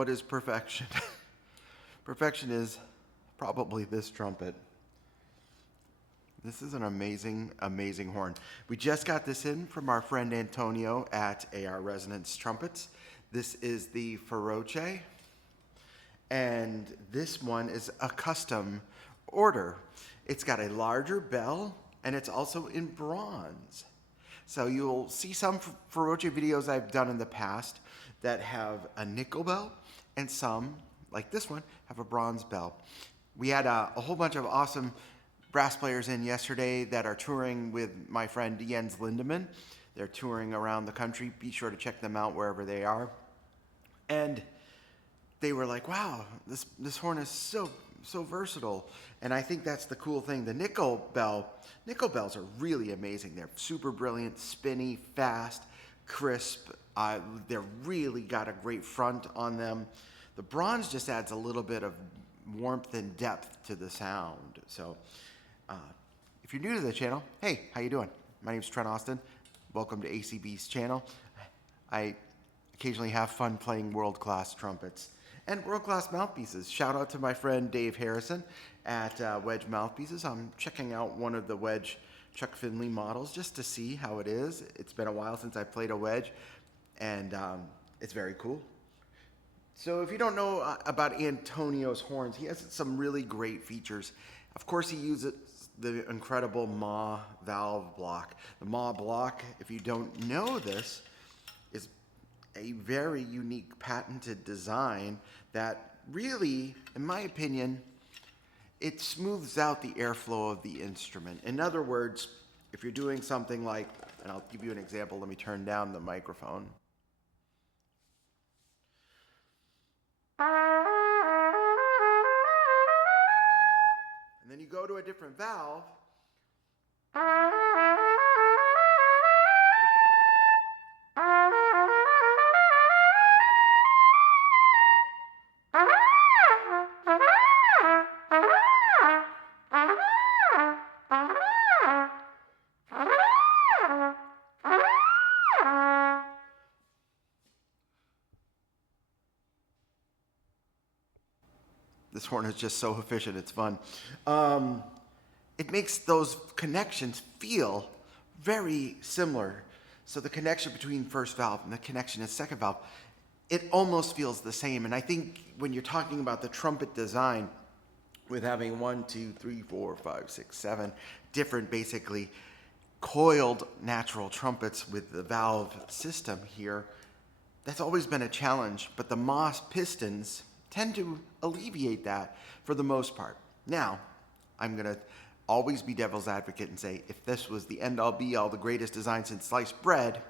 what is perfection? Perfection is probably this trumpet. This is an amazing, amazing horn. We just got this in from our friend Antonio at AR Resonance Trumpets. This is the Feroce, and this one is a custom order. It's got a larger bell, and it's also in bronze. So you'll see some Feroce videos I've done in the past that have a nickel bell, and some, like this one, have a bronze bell. We had a whole bunch of awesome brass players in yesterday that are touring with my friend Jens Lindemann. They're touring around the country. Be sure to check them out wherever they are. And they were like, wow, this horn is so versatile. And I think that's the cool thing. The nickel bells are really amazing. They're super brilliant, spinny, fast, crisp. They're really got a great front on them. The bronze just adds a little bit of warmth and depth to the sound. So if you're new to the channel, hey, how you doing? My name's Trent Austin. Welcome to ACB's channel. I occasionally have fun playing world-class trumpets and world-class mouthpieces. Shout out to my friend Dave Harrison at Wedge Mouthpieces. I'm checking out one of the Wedge Chuck Finley models just to see how it is. It's been a while since I played a Wedge, and it's very cool. So if you don't know about Antonio's horns, he has some really great features. Of course, he uses the incredible MAW Valve block. The MAW block, if you don't know this, is a very unique patented design that really, in my opinion, it smooths out the airflow of the instrument. In other words, if you're doing something like, and I'll give you an example, let me turn down the microphone. And then you go to a different valve. This horn is just so efficient, it's fun. It makes those connections feel very similar. So the connection between first valve and the connection in second valve, it almost feels the same. And I think when you're talking about the trumpet design, with having 1, 2, 3, 4, 5, 6, 7 different basically coiled natural trumpets with the valve system here, that's always been a challenge, but the Moss pistons tend to alleviate that for the most part. Now, I'm gonna always be devil's advocate and say, if this was the end-all be-all, the greatest design since sliced bread,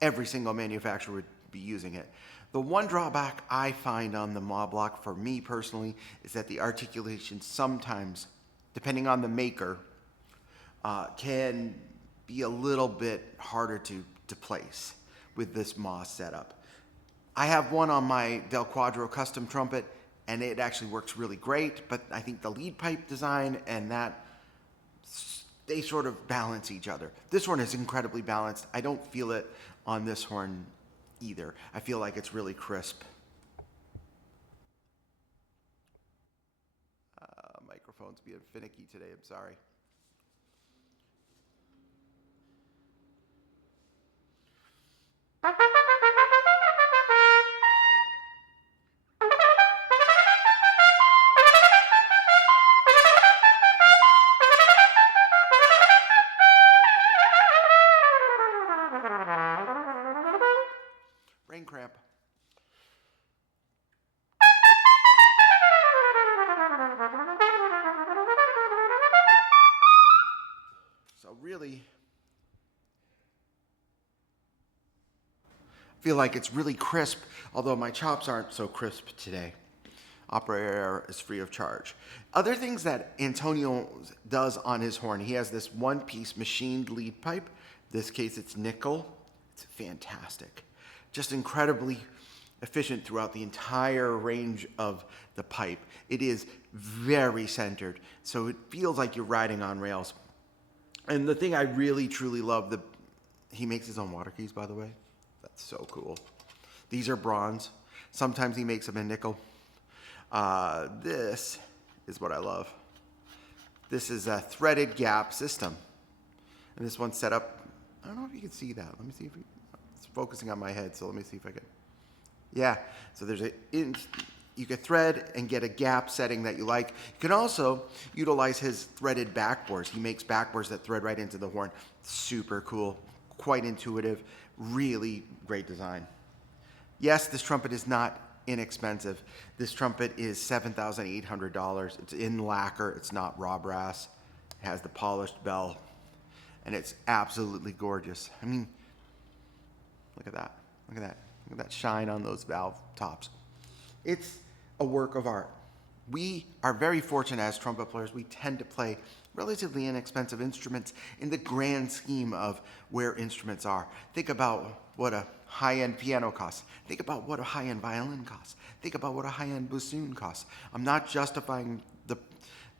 every single manufacturer would be using it. The one drawback I find on the MAW block for me personally is that the articulation sometimes, depending on the maker, can be a little bit harder to place with this MAW setup. I have one on my Del Quadro custom trumpet, and it actually works really great, but I think the lead pipe design and that, they sort of balance each other. This horn is incredibly balanced. I don't feel it on this horn either. I feel like it's really crisp. Microphone's being finicky today, I'm sorry. Brain cramp. So really, I feel like it's really crisp, although my chops aren't so crisp today. Opera Air is free of charge. Other things that Antonio does on his horn, he has this one-piece machined lead pipe. In this case, it's nickel. It's fantastic. Just incredibly efficient throughout the entire range of the pipe. It is very centered, so it feels like you're riding on rails. And the thing I really, truly love, he makes his own water keys, by the way. That's so cool. These are bronze. Sometimes he makes them in nickel. This is what I love. This is a threaded gap system. And this one's set up, I don't know if you can see that. Let me see if it's focusing on my head, so let me see if I can. Yeah, so there's you can thread and get a gap setting that you like. You can also utilize his threaded backbores. He makes backbores that thread right into the horn. Super cool, quite intuitive, really great design. Yes, this trumpet is not inexpensive. This trumpet is $7,800. It's in lacquer. It's not raw brass. It has the polished bell, and it's absolutely gorgeous. I mean, look at that. Look at that. Look at that shine on those valve tops. It's a work of art. We are very fortunate as trumpet players. We tend to play relatively inexpensive instruments in the grand scheme of where instruments are. Think about what a high-end piano costs. Think about what a high-end violin costs. Think about what a high-end bassoon costs. I'm not justifying the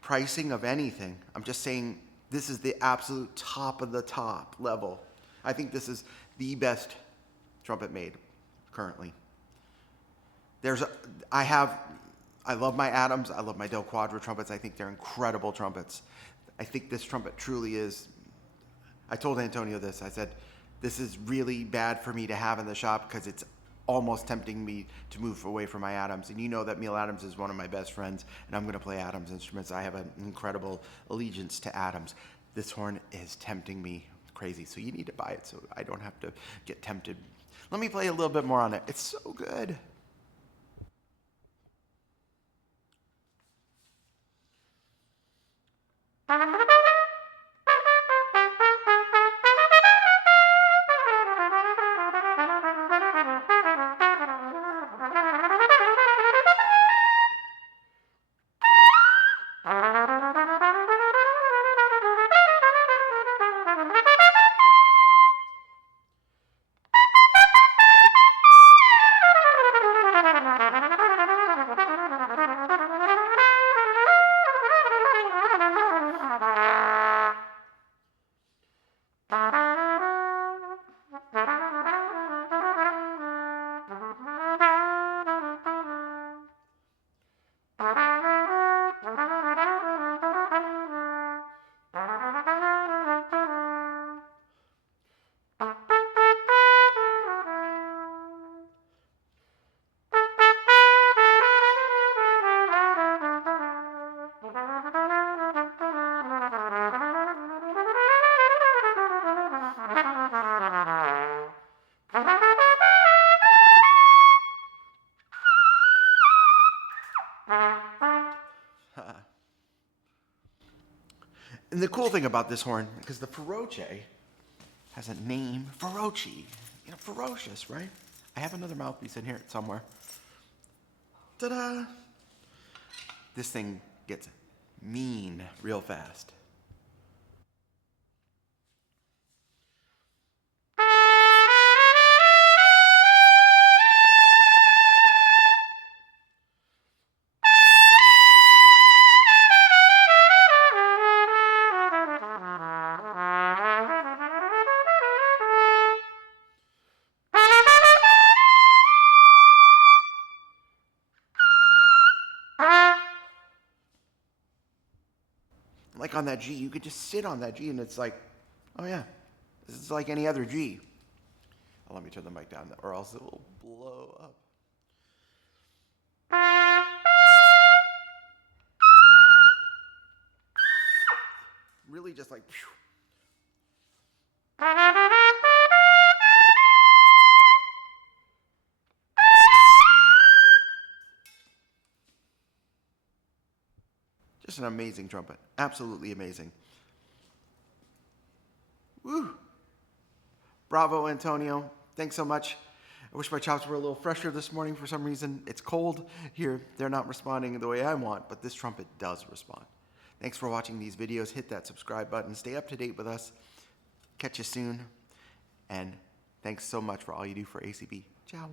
pricing of anything. I'm just saying this is the absolute top of the top level. I think this is the best trumpet made currently. I love my Adams. I love my Del Quadro trumpets. I think they're incredible trumpets. I think this trumpet truly is. I told Antonio this. I said, this is really bad for me to have in the shop because it's almost tempting me to move away from my Adams. And you know that Neil Adams is one of my best friends, and I'm going to play Adams instruments. I have an incredible allegiance to Adams. This horn is tempting me crazy, so you need to buy it so I don't have to get tempted. Let me play a little bit more on it. It's so good. And the cool thing about this horn, because the Feroce has a name, Fochi, you know, ferocious, right? I have another mouthpiece in here somewhere. Ta-da! This thing gets mean real fast. Like on that G, you could just sit on that G and it's like, oh yeah, this is like any other G. Oh, let me turn the mic down or else it will blow up. Really just like, phew. Just an amazing trumpet. Absolutely amazing. Woo! Bravo, Antonio. Thanks so much. I wish my chops were a little fresher this morning for some reason. It's cold here. They're not responding the way I want, but this trumpet does respond. Thanks for watching these videos. Hit that subscribe button. Stay up to date with us. Catch you soon. And thanks so much for all you do for ACB. Ciao.